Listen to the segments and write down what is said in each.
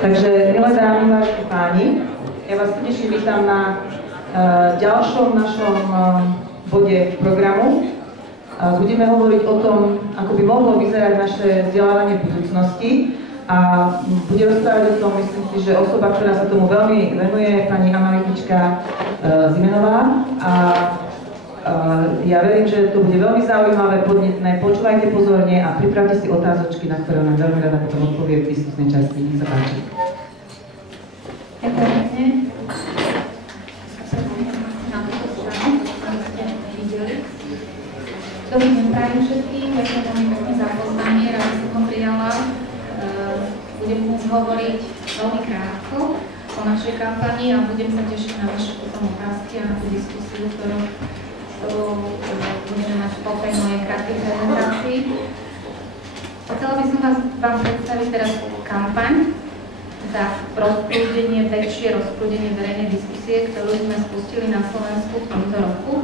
Takže, milé dámy, vážení páni, ja vás srdečne vítam na ďalšom našom bode programu. Budeme hovoriť o tom, ako by mohlo vyzerať naše vzdelávanie v budúcnosti a bude rozprávať o tom, myslím si, že osoba, ktorá sa tomu veľmi venuje, pani analytička Zimenová. A ja verím, že to bude veľmi zaujímavé, podnetné. Počúvajte pozorne a pripravte si otázočky, na ktoré nám veľmi rada potom odpovie v diskusnej časti. Nech sa páči. Ďakujem pekne. Dobrý deň prajem všetkým, ďakujem veľmi pekne za pozvanie, rada som ho prijala. Budem dnes hovoriť veľmi krátko o našej kampani a budem sa tešiť na vaše potom otázky a na tú diskusiu, ktorú budeme mať po tej mojej krátkej prezentácii. Chcela by som vám predstaviť teraz kampaň za rozprúdenie, väčšie rozprúdenie verejnej diskusie, ktorú sme spustili na Slovensku v tomto roku.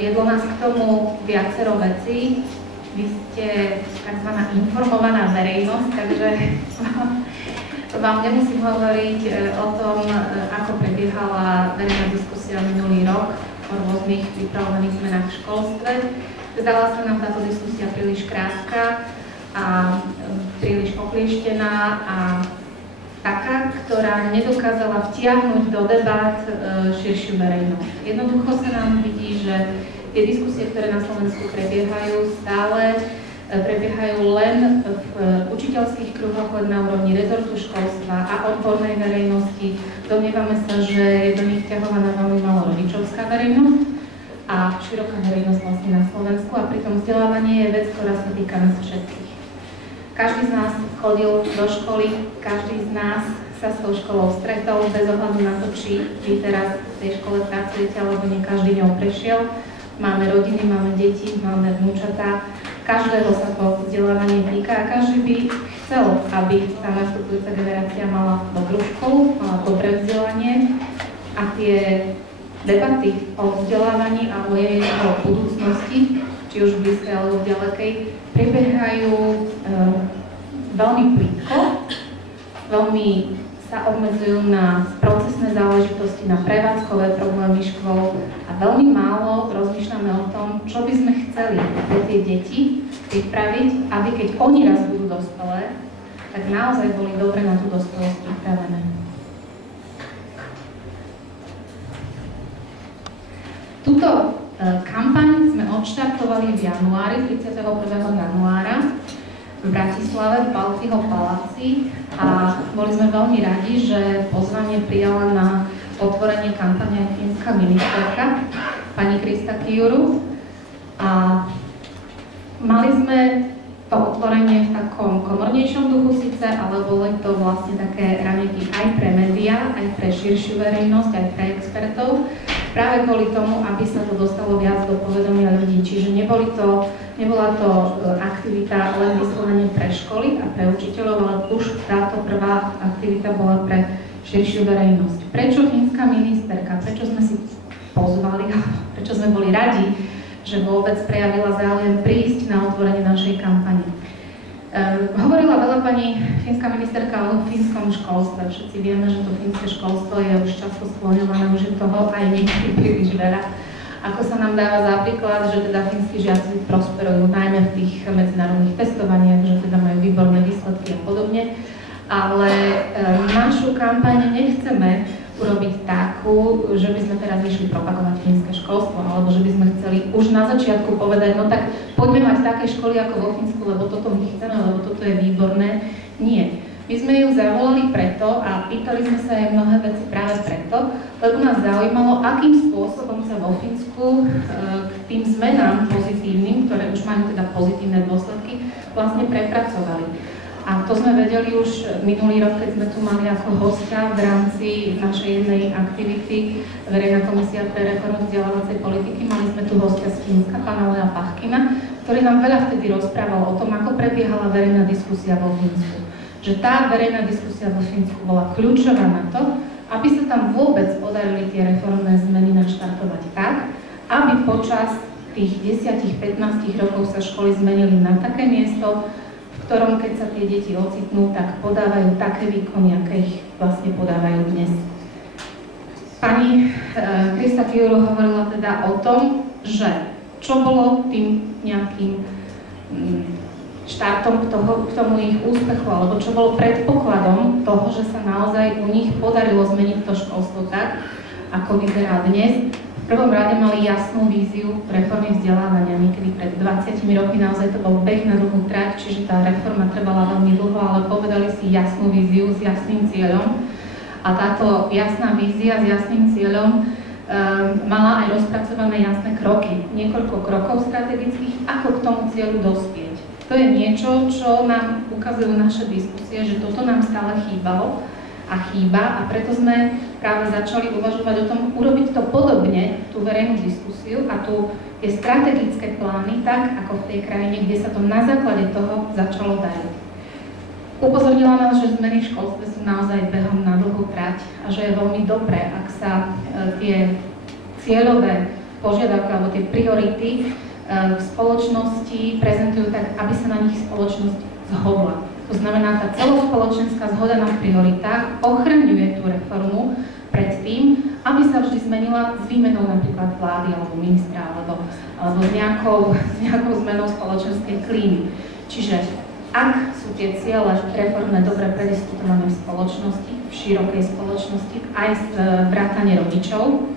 Viedlo nás k tomu viacero vecí. Vy ste tzv. Informovaná verejnosť, takže vám nemusím hovoriť o tom, ako prebiehala verejná diskusia minulý rok o rôznych pripravených zmenách v školstve. Zdala sa nám táto diskusia príliš krátka a príliš poklieštená a taká, ktorá nedokázala vtiahnuť do debát širšiu verejnosť. Jednoducho sa nám vidí, že tie diskusie, ktoré na Slovensku prebiehajú, stále prebiehajú len v učiteľských kruhoch, len na úrovni rezortu školstva a odbornej verejnosti. Domnievame sa, že je do nich vťahovaná veľmi málo rodičovská verejnosť a široká verejnosť vlastne na Slovensku a pritom vzdelávanie je vec, ktorá sa týka nás všetkých. Každý z nás chodil do školy, každý z nás sa s tou školou stretol, bez ohľadu na to, či vy teraz v tej škole pracujete, alebo nie každý ňou prešiel. Máme rodiny, máme deti, máme vnúčatá. Každého sa to vzdelávanie týka a každý by chcel, aby tá nastupujúca generácia mala dobrú školu, mala dobré vzdelanie a tie debaty o vzdelávaní a o jej budúcnosti, či už v blízkej alebo v ďalekej, prebiehajú veľmi plítko, veľmi sa obmedzujú na procesné záležitosti, na prevádzkové problémy škôl a veľmi málo rozmýšľame o tom, čo by sme chceli pre tie deti pripraviť, aby keď oni raz budú dospelé, tak naozaj boli dobre na tú dospelosť pripravené. Túto kampaň sme odštartovali v januári, 31. januára, v Bratislave, v Baltýho paláci a boli sme veľmi radi, že pozvanie prijala na otvorenie kampane fínska ministerka, pani Krista Kiuru. A mali sme to otvorenie v takom komornejšom duchu síce, ale boli to vlastne také raňajky aj pre médiá, aj pre širšiu verejnosť, aj pre expertov. Práve kvôli tomu, aby sa to dostalo viac do povedomia ľudí. Čiže nebola to aktivita len vyslovene pre školy a pre učiteľov, ale už táto prvá aktivita bola pre širšiu verejnosť. Prečo fínska ministerka? Prečo sme si pozvali? Prečo sme boli radi, že vôbec prejavila záujem prísť na otvorenie našej kampane? Hovorila veľa pani fínska ministerka o fínskom školstve. Všetci vieme, že to fínske školstvo je už často skloňované, už je toho aj niekedy príliš veľa. Ako sa nám dáva za príklad, že teda fínsky žiaci prosperujú najmä v tých medzinárodných testovaniach, že teda majú výborné výsledky a podobne. Ale našu kampaň nechceme urobiť takú, že by sme teraz išli propagovať fínske školstvo, alebo že by sme chceli už na začiatku povedať, no tak poďme mať také školy ako vo Fínsku, lebo toto my chceme, lebo toto je výborné. Nie. My sme ju zavolali preto a pýtali sme sa aj mnohé veci práve preto, lebo nás zaujímalo, akým spôsobom sa vo Fínsku k tým zmenám pozitívnym, ktoré už majú teda pozitívne dôsledky, vlastne prepracovali. A to sme vedeli už minulý rok, keď sme tu mali ako hostia v rámci našej jednej aktivity Verejná komisia pre reformu vzdelávacej politiky. Mali sme tu hostia z Fínska, pána Lea Pachkina, ktorý nám veľa vtedy rozprával o tom, ako prebiehala verejná diskusia vo Fínsku. Že tá verejná diskusia vo Fínsku bola kľúčová na to, aby sa tam vôbec podarili tie reformné zmeny naštartovať tak, aby počas tých 10-15 rokov sa školy zmenili na také miesto, v ktorom keď sa tie deti ocitnú, tak podávajú také výkony, aké ich vlastne podávajú dnes. Pani Krista Kiuru hovorila teda o tom, že čo bolo tým nejakým štartom k tomu ich úspechu, alebo čo bolo predpokladom toho, že sa naozaj u nich podarilo zmeniť to školstvo tak, ako vyzerá dnes. V prvom rade mali jasnú víziu reformy vzdelávania, niekedy pred 20 rokmi naozaj to bol beh na dlhú trať, čiže tá reforma trvala veľmi dlho, ale povedali si jasnú víziu s jasným cieľom. A táto jasná vízia s jasným cieľom mala aj rozpracované jasné kroky. Niekoľko krokov strategických, ako k tomu cieľu dospieť. To je niečo, čo nám ukazujú naše diskusie, že toto nám stále chýbalo a chýba, a preto sme práve začali uvažovať o tom, urobiť to podobne, tú verejnú diskusiu a tu tie strategické plány, tak ako v tej krajine, kde sa to na základe toho začalo dariť. Upozornila nás, že zmeny v školstve sú naozaj behom na dlhú trať a že je veľmi dobré, ak sa tie cieľové požiadavky alebo tie priority v spoločnosti prezentujú tak, aby sa na nich spoločnosť zhodla. To znamená, tá celospoločenská zhoda na prioritách ochraňuje tú reformu pred tým, aby sa vždy zmenila s výmenou napríklad vlády alebo ministra alebo s nejakou zmenou spoločenskej klímy. Čiže ak sú tie ciele reformné dobre prediskutované v spoločnosti, v širokej spoločnosti, aj z vrátane rodičov,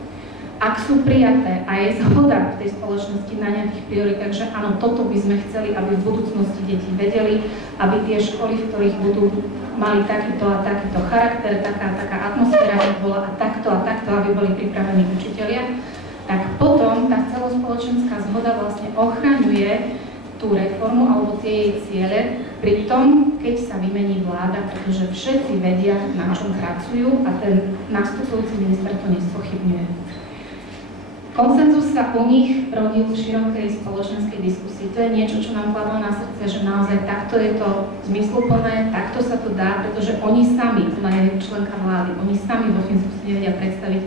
ak sú prijaté a je zhoda v tej spoločnosti na nejakých prioritách, že áno, toto by sme chceli, aby v budúcnosti deti vedeli, aby tie školy, v ktorých budú mali takýto a takýto charakter, taká atmosféra by bola a takto, aby boli pripravení učitelia, tak potom tá celospoločenská zhoda vlastne ochraňuje tú reformu alebo tie jej ciele pri tom, keď sa vymení vláda, pretože všetci vedia, na čom pracujú a ten nastupujúci minister to nespochybňuje. Konsenzus sa u nich rodil v širokej spoločenskej diskusii. To je niečo, čo nám kladlo na srdce, že naozaj takto je to zmysluplné, takto sa to dá, pretože oni sami, ona je členka vlády, oni sami vo Fínsku si nevedia predstaviť,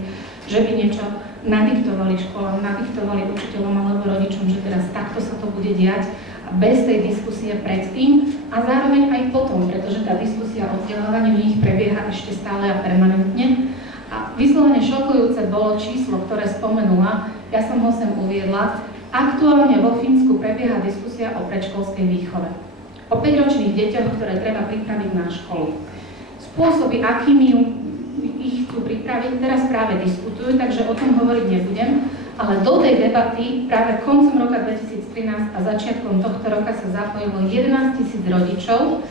že by niečo nadiktovali školám, nadiktovali učiteľom alebo rodičom, že teraz takto sa to bude diať a bez tej diskusie predtým a zároveň aj potom, pretože tá diskusia o vzdelávaní v nich prebieha ešte stále a permanentne. A vyslovene šokujúce bolo číslo, ktoré spomenula, ja som ho sem uviedla. Aktuálne vo Fínsku prebieha diskusia o predškolskej výchove. O 5-ročných deťoch, ktoré treba pripraviť na školu. Spôsoby, akými ich chcú pripraviť, teraz práve diskutujú, takže o tom hovoriť nebudem, ale do tej debaty práve koncom roka 2013 a začiatkom tohto roka sa zapojilo 11 000 rodičov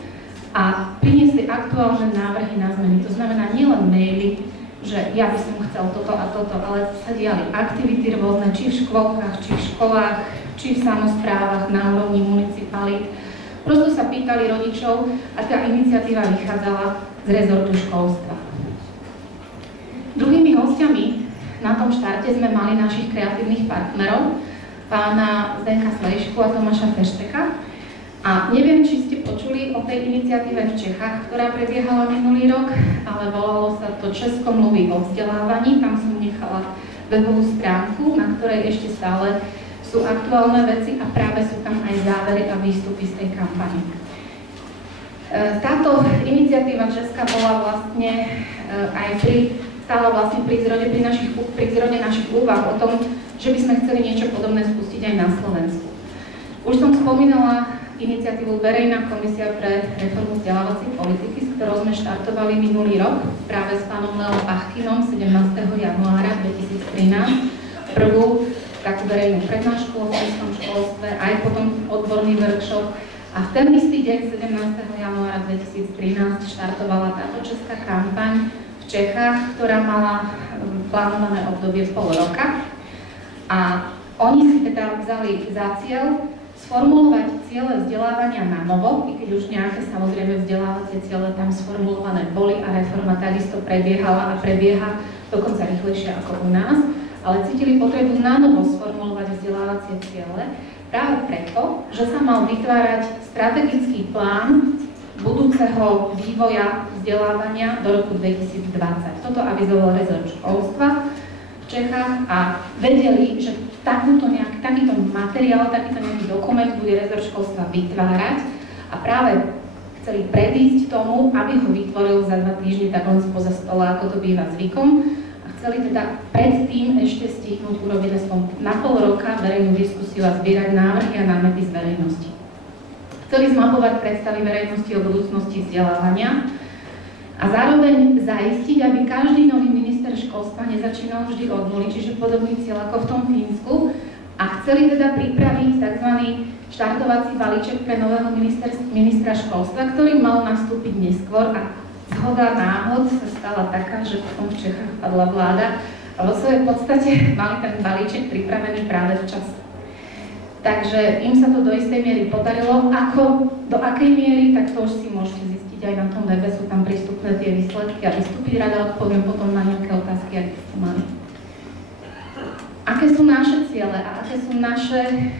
a priniesli aktuálne návrhy na zmeny. To znamená nielen maily, že ja by som chcel toto a toto, ale sa diali aktivity rôzne, či v škôlkach, či v školách, či v samosprávach na úrovni municipalít. Prosto sa pýtali rodičov a tá iniciatíva vychádzala z rezortu školstva. Druhými hostiami na tom štarte sme mali našich kreatívnych partnerov, pána Zdenka Slejšku a Tomáša Fešteka. A neviem, či ste počuli o tej iniciatíve v Čechách, ktorá prebiehala minulý rok, ale volalo sa to Česko mluví o vzdelávaní. Tam som nechala webovú stránku, na ktorej ešte stále sú aktuálne veci a práve sú tam aj závery a výstupy z tej kampane. Táto iniciatíva Česka bola vlastne aj stála vlastne pri zrode našich úvah o tom, že by sme chceli niečo podobné spustiť aj na Slovensku. Už som spomínala iniciatívu Verejná komisia pre reformu vzdelávacej politiky, s ktorou sme štartovali minulý rok práve s pánom Leom Pachkinom 17. januára 2013. Prvú takú verejnú prednášku o fínskom školstve, aj potom odborný workshop. A v ten istý deň 17. januára 2013 štartovala táto česká kampaň v Čechách, ktorá mala plánované obdobie pol roka. A oni si teda vzali za cieľ sformulovať ciele vzdelávania na novo, i keď už nejaké samozrejme vzdelávacie ciele tam sformulované boli a reforma takisto prebiehala a prebieha dokonca rýchlejšie ako u nás, ale cítili potrebu na novo sformulovať vzdelávacie ciele práve preto, že sa mal vytvárať strategický plán budúceho vývoja vzdelávania do roku 2020. Toto avizoval rezort školstva v Čechách a vedeli, že takýto materiál, takýto nejaký dokument bude rezort školstva vytvárať a práve chceli predísť tomu, aby ho vytvoril za 2 týždne tak len spoza stola, ako to býva zvykom. A chceli teda predtým ešte stihnúť urobiť aspoň na pol roka verejnú diskusiu a zbierať návrhy a námety z verejnosti. Chceli zmapovať predstavy verejnosti o budúcnosti vzdelávania a zároveň zaistiť, aby každý nový minister školstva nezačínal vždy od nuly, čiže podobný cieľ ako v tom Fínsku. A chceli teda pripraviť tzv. Štartovací balíček pre nového ministra školstva, ktorý mal nastúpiť neskôr a zhoda náhod sa stala taká, že potom v Čechách padla vláda a vo svojej podstate mali ten balíček pripravený práve včas. Takže im sa to do istej miery podarilo. Do akej miery, tak to už si môžete zistiť aj na tom webe, sú tam prístupné tie výsledky a vystúpiť rada odpoviem potom na nejaké otázky, ak ste mali. Aké sú naše ciele a aké sú naše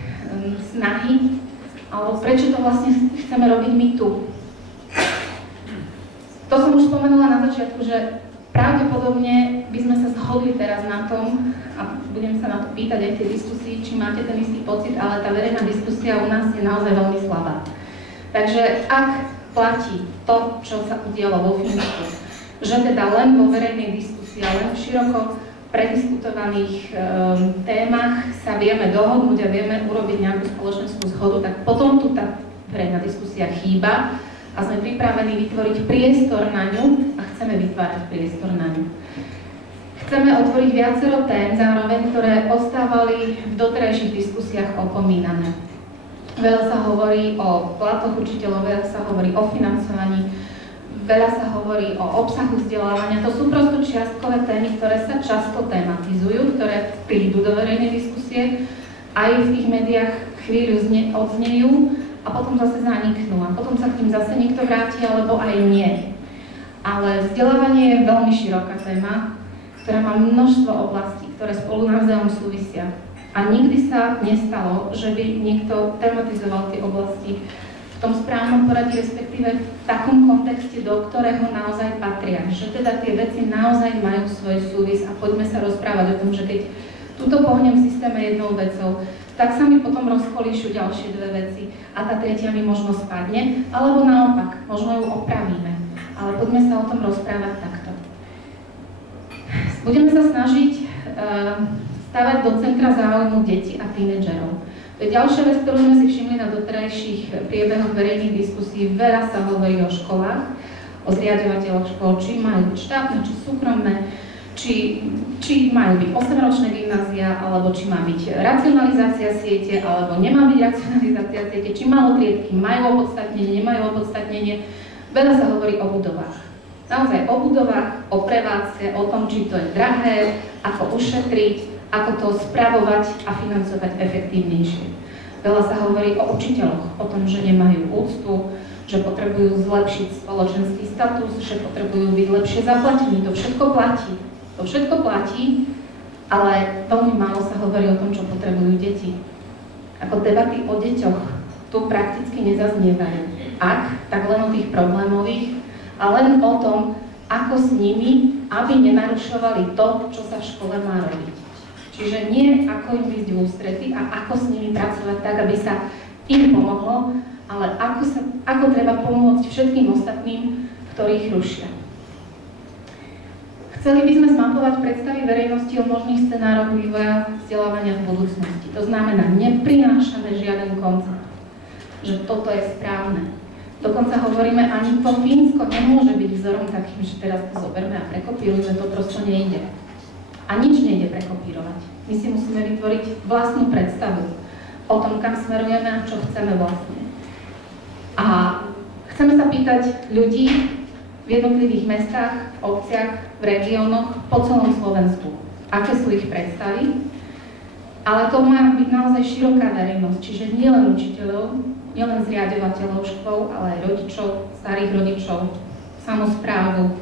snahy, alebo prečo to vlastne chceme robiť my tu? To som už spomenula na začiatku, že pravdepodobne by sme sa zhodli teraz na tom, a budem sa na to pýtať aj v tej diskusii, či máte ten istý pocit, ale tá verejná diskusia u nás je naozaj veľmi slabá. Takže ak platí to, čo sa udialo vo Fínsku, že teda len vo verejnej diskusii, len v široko prediskutovaných témach sa vieme dohodnúť a vieme urobiť nejakú spoločenskú zhodu, tak potom tu tá verejná diskusia chýba a sme pripravení vytvoriť priestor na ňu a chceme vytvárať priestor na ňu. Chceme otvoriť viacero tém zároveň, ktoré ostávali v doterajších diskusiách opomínané. Veľa sa hovorí o platoch učiteľov, veľa sa hovorí o financovaní, veľa sa hovorí o obsahu vzdelávania. To sú prosto čiastkové témy, ktoré sa často tematizujú, ktoré prídu do verejnej diskusie, aj v tých médiách chvíľu odznejú a potom zase zaniknú a potom sa k tým zase niekto vráti, alebo aj nie. Ale vzdelávanie je veľmi široká téma, ktorá má množstvo oblastí, ktoré spolu navzájom súvisia. A nikdy sa nestalo, že by niekto tematizoval tie oblasti v tom správnom poradí, respektíve v takom kontexte, do ktorého naozaj patria. Že teda tie veci naozaj majú svoj súvis a poďme sa rozprávať o tom, že keď tuto pohnem v systéme jednou vecou, tak sa mi potom rozkolíšu ďalšie 2 veci a tá tretia mi možno spadne, alebo naopak, možno ju opravíme. Ale poďme sa o tom rozprávať takto. Budeme sa snažiť stavať do centra záujmu detí a tínedžerov. To je ďalšia vec, ktorú sme si všimli na doterajších priebehoch verejných diskusí. Veľa sa hovorí o školách, o zriaďovateľoch škôl, či majú byť štátne, či súkromné, či majú byť 8-ročné gymnázia, alebo či má byť racionalizácia siete, alebo nemá byť racionalizácia siete, či malotriedky majú opodstatnenie, nemajú opodstatnenie. Veľa sa hovorí o budovách. Naozaj o budovách, o prevádzke, o tom, či to je drahé, ako ušetriť, ako to spravovať a financovať efektívnejšie. Veľa sa hovorí o učiteľoch, o tom, že nemajú úctu, že potrebujú zlepšiť spoločenský status, že potrebujú byť lepšie zaplatení. To všetko platí. To všetko platí, ale veľmi málo sa hovorí o tom, čo potrebujú deti. Ako debaty o deťoch tu prakticky nezaznievajú. Ak, tak len o tých problémových, a len o tom, ako s nimi, aby nenarušovali to, čo sa v škole má robiť. Čiže nie ako im ísť v ústrety a ako s nimi pracovať tak, aby sa im pomohlo, ale ako treba pomôcť všetkým ostatným, ktorých rušia. Chceli by sme zmapovať predstavy verejnosti o možných scenároch vývoja vzdelávania v budúcnosti. To znamená, neprinášame žiaden koncept, že toto je správne. Dokonca hovoríme, ani to Fínsko nemôže byť vzorom takým, že teraz to zoberme a prekopírujme, to prosto nejde. A nič nejde prekopírovať. My si musíme vytvoriť vlastnú predstavu o tom, kam smerujeme a čo chceme vlastne. A chceme sa pýtať ľudí v jednotlivých mestách, v obciach, v regiónoch, po celom Slovensku, aké sú ich predstavy. Ale to má byť naozaj široká verejnosť, čiže nielen učiteľov, nielen zriaďovateľov škôl, ale aj rodičov, starých rodičov, samosprávu,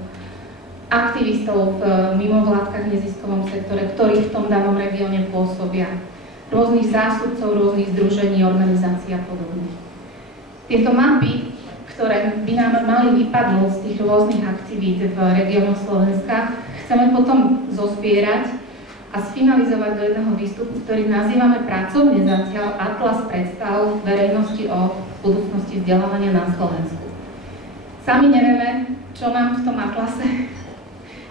aktivistov v mimovládkach v neziskovom sektore, ktorí v tom danom regióne pôsobia, rôznych zástupcov, rôznych združení, organizácií a podobne. Tieto mapy, ktoré by nám mali vypadnúť z tých rôznych aktivít v regiónoch Slovenska, chceme potom zozbierať a sfinalizovať do jedného výstupu, ktorý nazývame pracovne zatiaľ Atlas predstav verejnosti o budúcnosti vzdelávania na Slovensku. Sami nevieme, čo nám v tom atlase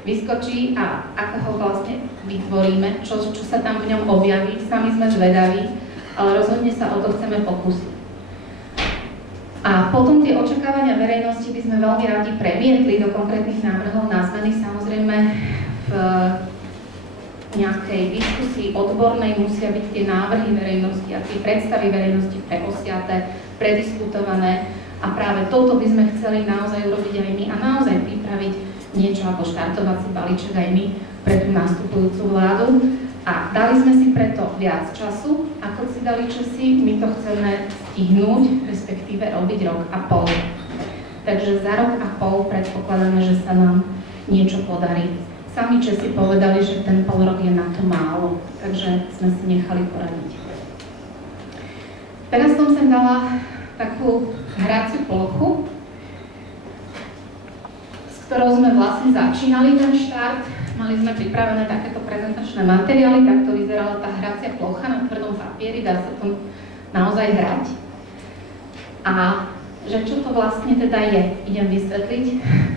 vyskočí a ako ho vlastne vytvoríme, čo sa tam v ňom objaví. Sami sme zvedaví, ale rozhodne sa o to chceme pokúsiť. A potom tie očakávania verejnosti by sme veľmi radi premietli do konkrétnych návrhov na zmeny. Samozrejme, v nejakej diskusii odbornej musia byť tie návrhy verejnosti a tie predstavy verejnosti preosiaté, prediskutované a práve toto by sme chceli naozaj urobiť aj my a naozaj pripraviť niečo ako štartovací balíček aj my pre tú nastupujúcu vládu. A dali sme si preto viac času, ako si dali Česi, my to chceme stihnúť, respektíve robiť rok a pol. Takže za rok a pol predpokladáme, že sa nám niečo podarí. Sami Česi povedali, že ten pol rok je na to málo, takže sme si nechali poradiť. Teraz som sem dala takú hraciu plochu, s ktorou sme vlastne začínali ten štart. Mali sme pripravené takéto prezentačné materiály, takto vyzerala tá hracia plocha na tvrdom papieri, dá sa to naozaj hrať. A že čo to vlastne teda je, idem vysvetliť.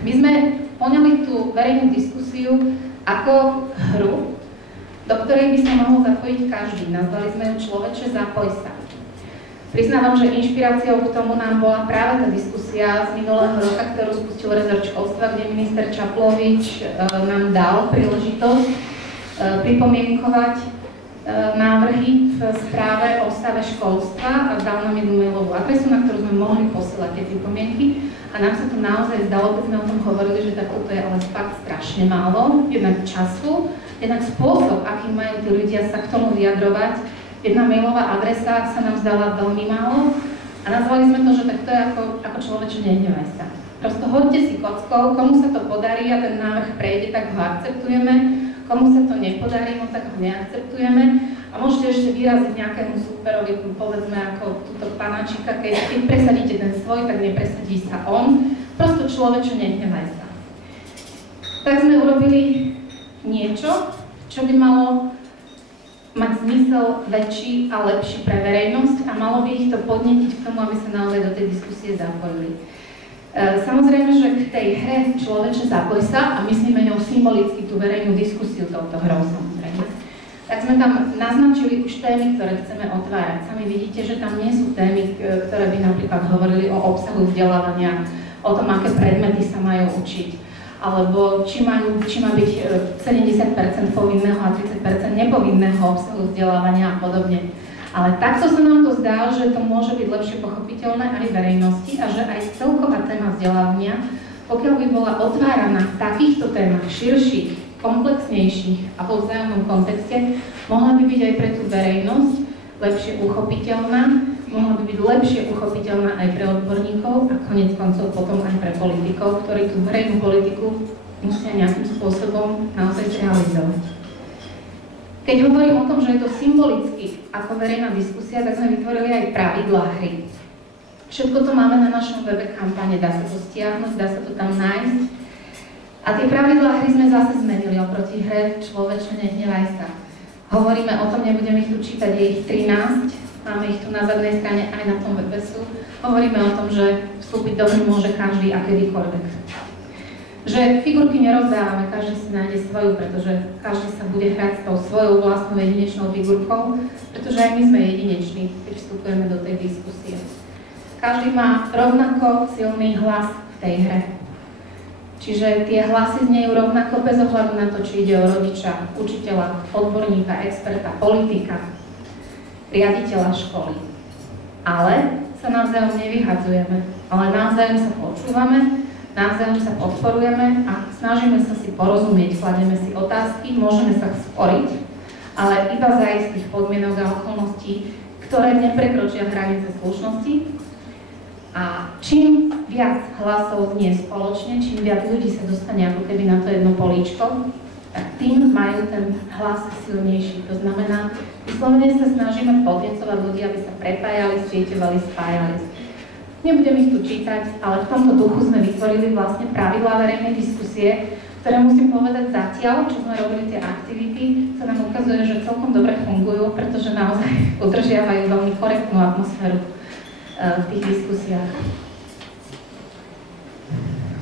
My sme poňali tú verejnú diskusiu ako hru, do ktorej by sa mohol zapojiť každý. Nazvali sme ju Človeče, zapoj sa. Priznávam, že inšpiráciou k tomu nám bola práve tá diskusia z minulého roka, ktorú spustil rezort školstva, kde minister Čaplovič nám dal príležitosť pripomienkovať návrhy v správe o stave školstva a dal nám jednu mailovú adresu, na ktorú sme mohli posielať tie pripomienky. A nám sa to naozaj zdalo, keď sme o tom hovorili, že takto je ale fakt strašne málo, jednak času, jednak spôsob, akým majú tí ľudia sa k tomu vyjadrovať. Jedna mailová adresa sa nám zdala veľmi málo a nazvali sme to, že tak to je ako človeče, nehnevaj sa. Prosto hoďte si kockou, komu sa to podarí a ten návrh prejde, tak ho akceptujeme, komu sa to nepodarí, no tak ho neakceptujeme a môžete ešte vyraziť nejakému superovi, povedzme ako túto panáčika, keď presadíte ten svoj, tak nepresadí sa on. Prosto človeče, nehnevaj sa. Tak sme urobili niečo, čo by malo mať zmysel väčší a lepší pre verejnosť a malo by ich to podnetiť k tomu, aby sa naozaj do tej diskusie zapojili. Samozrejme, že k tej hre Človeče, zapoj sa, a myslíme ňou symbolicky tú verejnú diskusiu touto hrou samozrejme, tak sme tam naznačili už témy, ktoré chceme otvárať. Sami vidíte, že tam nie sú témy, ktoré by napríklad hovorili o obsahu vzdelávania, o tom, aké predmety sa majú učiť, alebo či má byť 70% povinného a 30% nepovinného obsahu vzdelávania a podobne. Ale takto sa nám to zdá, že to môže byť lepšie pochopiteľné aj verejnosti a že aj celková téma vzdelávania, pokiaľ by bola otváraná v takýchto témach širších, komplexnejších a vo vzájomnom kontexte, mohla by byť aj pre tú verejnosť lepšie uchopiteľná, mohla by byť lepšie uchopiteľná aj pre odborníkov a koniec koncov potom aj pre politikov, ktorí tú verejnú politiku musia nejakým spôsobom naozaj zrealizovať. Keď hovorím o tom, že je to symbolicky ako verejná diskusia, tak sme vytvorili aj pravidlá hry. Všetko to máme na našom webe kampane, dá sa to stiahnuť, dá sa to tam nájsť. A tie pravidlá hry sme zase zmenili oproti hre Človeče, nehnevaj sa. Hovoríme o tom, nebudem ich tu čítať, je ich 13. Máme ich tu na zadnej strane, aj na tom webe sú. Hovoríme o tom, že vstúpiť do hry môže každý a kedykoľvek. Že figurky nerozdávame, každý si nájde svoju, pretože každý sa bude hrať s tou svojou vlastnou jedinečnou figurkou, pretože aj my sme jedineční, keď vstupujeme do tej diskusie. Každý má rovnako silný hlas v tej hre. Čiže tie hlasy znejú rovnako bez ohľadu na to, či ide o rodiča, učiteľa, odborníka, experta, politika, riaditeľa školy. Ale sa navzájom nevyhadzujeme, ale navzájom sa počúvame, navzájom sa podporujeme a snažíme sa si porozumieť, kladieme si otázky, môžeme sa sporiť, ale iba za istých podmienok a okolností, ktoré neprekročia hranice slušnosti. A čím viac hlasov znie spoločne, čím viac ľudí sa dostane ako keby na to jedno políčko, tak tým majú ten hlas silnejší. To znamená, vyslovene sa snažíme podnecovať ľudí, aby sa prepájali, sieťovali, spájali. Nebudem ich tu čítať, ale v tomto duchu sme vytvorili vlastne pravidlá verejnej diskusie, ktoré musím povedať zatiaľ, čo sme robili tie aktivity, sa nám ukazuje, že celkom dobre fungujú, pretože naozaj udržiavajú veľmi korektnú atmosféru v tých diskusiách.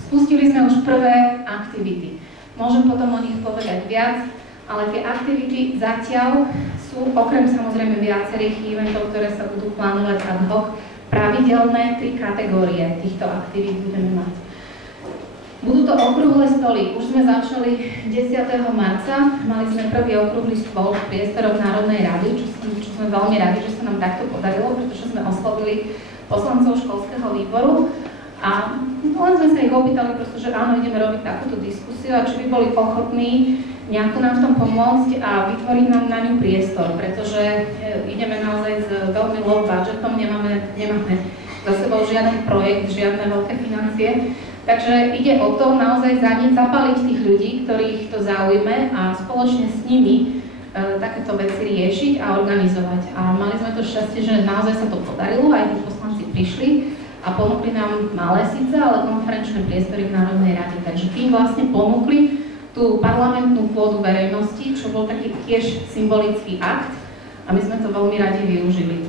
Spustili sme už prvé aktivity. Môžem potom o nich povedať viac, ale tie aktivity zatiaľ sú, okrem samozrejme viacerých eventov, ktoré sa budú plánovať ad hoc, pravidelné 3 kategórie týchto aktivít budeme mať. Budú to okrúhle stoly. Už sme začali 10. marca, mali sme prvý okrúhly stôl v priestoroch Národnej rady, čo sme veľmi radi, že sa nám takto podarilo, pretože sme oslovili poslancov školského výboru. A len sme sa ich opýtali, pretože áno, ideme robiť takúto diskusiu a či by boli ochotní nejako nám v tom pomôcť a vytvoriť nám na ňu priestor, pretože ideme naozaj s veľmi low budgetom, nemáme za sebou žiaden projekt, žiadne veľké financie. Takže ide o to naozaj zapáliť tých ľudí, ktorých to zaujme a spoločne s nimi takéto veci riešiť a organizovať. A mali sme to šťastie, že naozaj sa to podarilo, aj tí poslanci prišli a ponúkli nám malé síce, ale konferenčné priestory v Národnej rade. Takže tým vlastne ponúkli tú parlamentnú pôdu verejnosti, čo bol taký tiež symbolický akt a my sme to veľmi radi využili.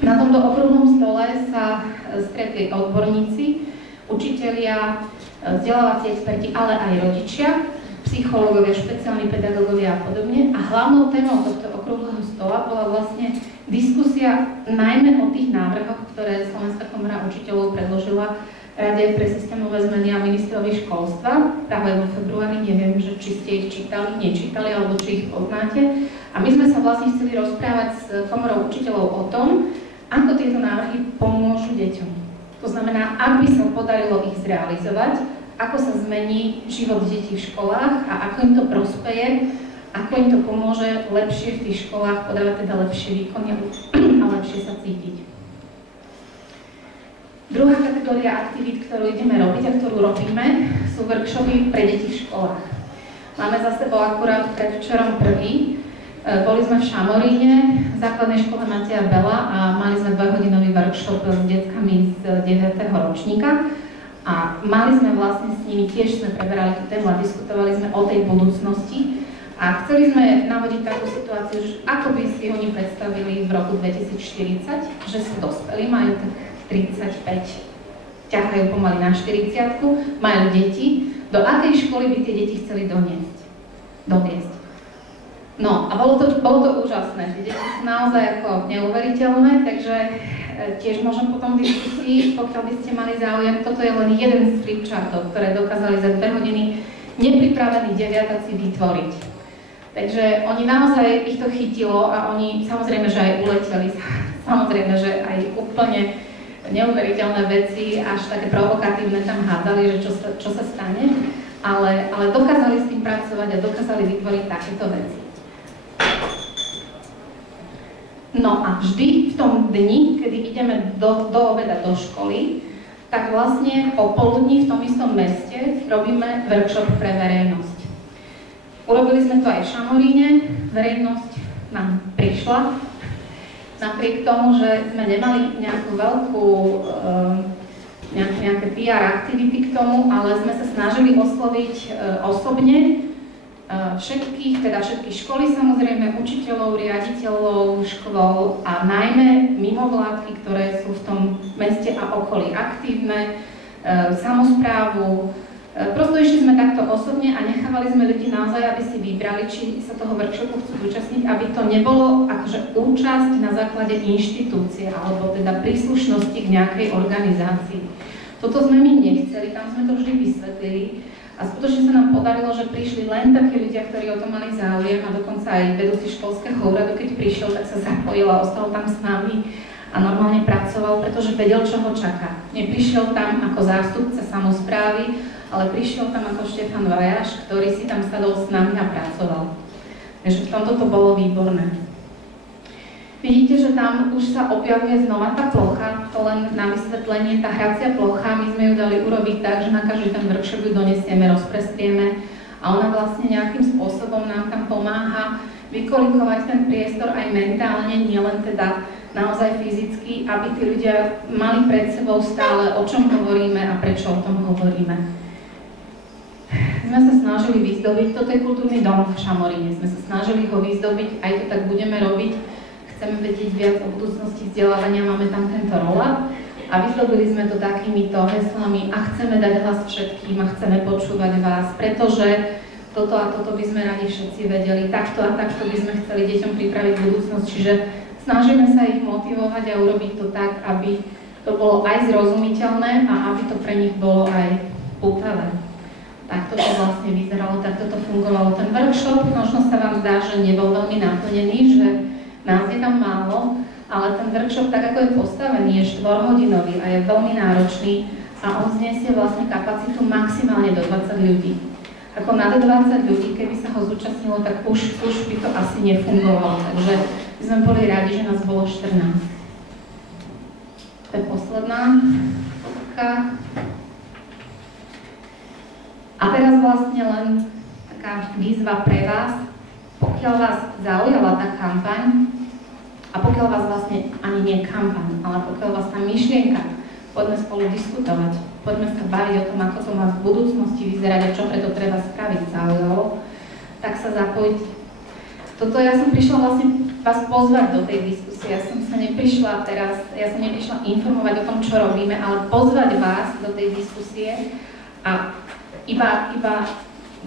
Na tomto okrúhlom stole sa stretli odborníci, učitelia, vzdelávací experti, ale aj rodičia, psychológovia, špeciálni pedagógovia a podobne. A hlavnou témou tohto okrúhleho stola bola vlastne diskusia najmä o tých návrhoch, ktoré Slovenská komora učiteľov predložila Rade pre systémové zmeny a ministrovi školstva práve vo februári. Neviem, že či ste ich čítali, nečítali, alebo či ich poznáte. A my sme sa vlastne chceli rozprávať s komorou učiteľov o tom, ako tieto návrhy pomôžu deťom. To znamená, ak by sa podarilo ich zrealizovať, ako sa zmení život detí v školách a ako im to prospeje, ako im to pomôže lepšie v tých školách podávať teda lepšie výkony a lepšie sa cítiť. Druhá kategória aktivít, ktorú ideme robiť a ktorú robíme, sú workshopy pre deti v školách. Máme za sebou akurát predvčerom prvý. Boli sme v Šamoríne, v základnej škole Mateja Bela a mali sme 2-hodinový workshop s deckami z 9. ročníka. A mali sme vlastne s nimi, tiež sme preberali tú tému a diskutovali sme o tej budúcnosti. A chceli sme navodiť takú situáciu, že ako by si oni predstavili v roku 2040, že sú dospelí, majú tak 35, ťahajú pomaly na 40, majú deti. Do akej školy by tie deti chceli doviesť? No a bolo to úžasné. Tie deti sú naozaj ako neuveriteľné, takže tiež môžem potom v diskusii, pokiaľ by ste mali záujem, toto je len jeden z flipchartov, ktoré dokázali za 2 hodiny nepripravení deviatáci vytvoriť. Takže oni naozaj, ich to chytilo a oni samozrejme, že aj uleteli, samozrejme, že aj úplne neuveriteľné veci, až také provokatívne tam hádali, že čo sa stane, ale dokázali s tým pracovať a dokázali vytvoriť takéto veci. No a vždy v tom dni, kedy ideme do obeda do školy, tak vlastne popoludní v tom istom meste robíme workshop pre verejnosť. Urobili sme to aj v Šamoríne, verejnosť nám prišla. Napriek tomu, že sme nemali nejakú veľkú, nejaké PR aktivity k tomu, ale sme sa snažili osloviť osobne všetky školy, samozrejme učiteľov, riaditeľov škôl a najmä mimovládky, ktoré sú v tom meste a okolí aktívne, samosprávu. Prosto išli sme takto osobne a nechávali sme ľudí naozaj, aby si vybrali, či sa toho workshopu chcú zúčastniť, aby to nebolo akože účasť na základe inštitúcie alebo teda príslušnosti k nejakej organizácii. Toto sme my nechceli, tam sme to vždy vysvetlili a skutočne sa nám podarilo, že prišli len takí ľudia, ktorí o to mali záujem a dokonca aj vedúci školského úradu, keď prišiel, tak sa zapojil a ostal tam s nami a normálne pracoval, pretože vedel, čo ho čaká. Neprišiel tam ako zástupca samosprávy, ale prišiel tam ako Štefan Vajaš, ktorý si tam sadol s nami a pracoval. Takže v tomto to bolo výborné. Vidíte, že tam už sa objavuje znova tá plocha, to len na vysvetlenie, tá hracia plocha, my sme ju dali urobiť tak, že na každý ten workshop ju donesieme, rozprestrieme a ona vlastne nejakým spôsobom nám tam pomáha vykolikovať ten priestor aj mentálne, nielen teda naozaj fyzicky, aby tí ľudia mali pred sebou stále, o čom hovoríme a prečo o tom hovoríme. Sme sa snažili vyzdobiť, toto je kultúrny dom v Šamoríne, sme sa snažili ho vyzdobiť, aj to tak budeme robiť. Chceme vedieť viac o budúcnosti vzdelávania, máme tam tento roll-up. a vyzdobili sme to takýmito heslami a chceme dať hlas všetkým a chceme počúvať vás, pretože toto a toto by sme radi všetci vedeli, takto a takto by sme chceli deťom pripraviť budúcnosť, čiže snažíme sa ich motivovať a urobiť to tak, aby to bolo aj zrozumiteľné a aby to pre nich bolo aj pútavé. Takto to vlastne vyzeralo, takto to fungovalo. Ten workshop, možno sa vám zdá, že nebol veľmi naplnený, že nás je tam málo, ale ten workshop, tak ako je postavený, je 4-hodinový a je veľmi náročný a on zniesie vlastne kapacitu maximálne do 20 ľudí. Ako nad 20 ľudí, keby sa ho zúčastnilo, tak už by to asi nefungovalo. Takže my sme boli radi, že nás bolo 14. To je posledná fotka. A teraz vlastne len taká výzva pre vás. Pokiaľ vás zaujala tá kampaň, a pokiaľ vás vlastne ani nie kampaň, ale pokiaľ vás tá myšlienka, poďme spolu diskutovať, poďme sa baviť o tom, ako to má v budúcnosti vyzerať a čo preto treba spraviť, zaujalo, tak sa zapojiť. Toto ja som prišla vlastne vás pozvať do tej diskusie. Ja som neprišla informovať o tom, čo robíme, ale pozvať vás do tej diskusie a iba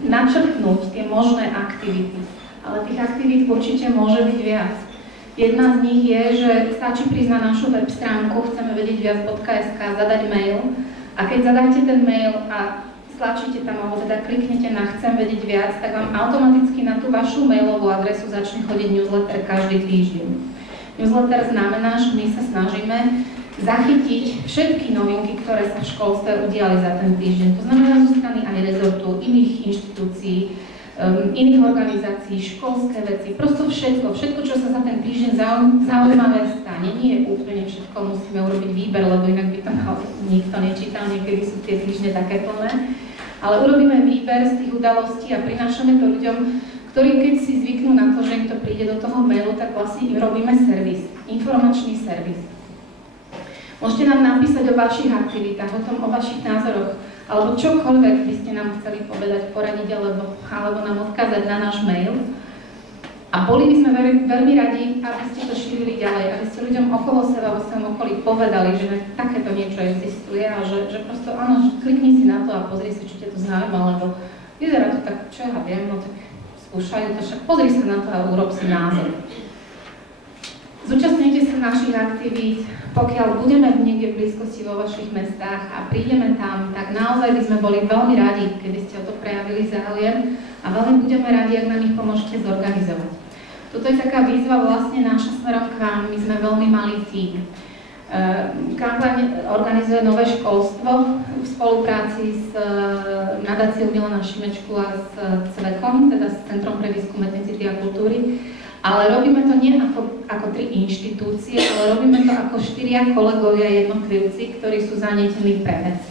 načrtnúť tie možné aktivity. Ale tých aktivít určite môže byť viac. Jedna z nich je, že stačí prísť na našu web stránku chcemevedieťviac.sk, zadať mail a keď zadáte ten mail a stlačíte tam, alebo teda kliknete na Chcem vedieť viac, tak vám automaticky na tú vašu mailovú adresu začne chodiť newsletter každý týždeň. Newsletter znamená, že my sa snažíme zachytiť všetky novinky, ktoré sa v školstve udiali za ten týždeň. To znamená zo strany aj rezortu, iných inštitúcií, iných organizácií, školské veci, prosto všetko, čo sa za ten týždeň zaujímavé stane. Nie úplne všetko musíme urobiť výber, lebo inak by to nikto nečítal, niekedy sú tie týždne také plné. Ale urobíme výber z tých udalostí a prinášame to ľuďom, ktorí keď si zvyknú na to, že im to príde do toho mailu, tak vlastne im robíme servis, informačný servis. Môžete nám napísať o vašich aktivitách, o vašich názoroch, alebo čokoľvek by ste nám chceli povedať, poradiť, alebo nám odkázať na náš mail. A boli by sme veľmi radi, aby ste to šírili ďalej, aby ste ľuďom okolo seba, vo svojom okolí povedali, že takéto niečo existuje a že prosto áno, že klikni si na to a pozri si, či ťa to zaujíma, lebo vyzerá to tak, čo ja viem, no tak skúšajú to, však pozri sa na to a urob si názor. Zúčastnite sa našich aktivít, pokiaľ budeme niekde v blízkosti vo vašich mestách a prídeme tam, tak naozaj by sme boli veľmi radi, keby ste o to prejavili záujem a veľmi budeme radi, ak nám ich pomôžete zorganizovať. Toto je taká výzva vlastne naša smerom k vám, my sme veľmi malý tím. Kampaň organizuje Nové školstvo v spolupráci s nadáciou Milana Šimečku a s CVEKom, teda s Centrom pre výskum etnicity a kultúry. Ale robíme to nie ako 3 inštitúcie, ale robíme to ako 4 kolegovia jednotlivci, ktorí sú zanietení pre vec.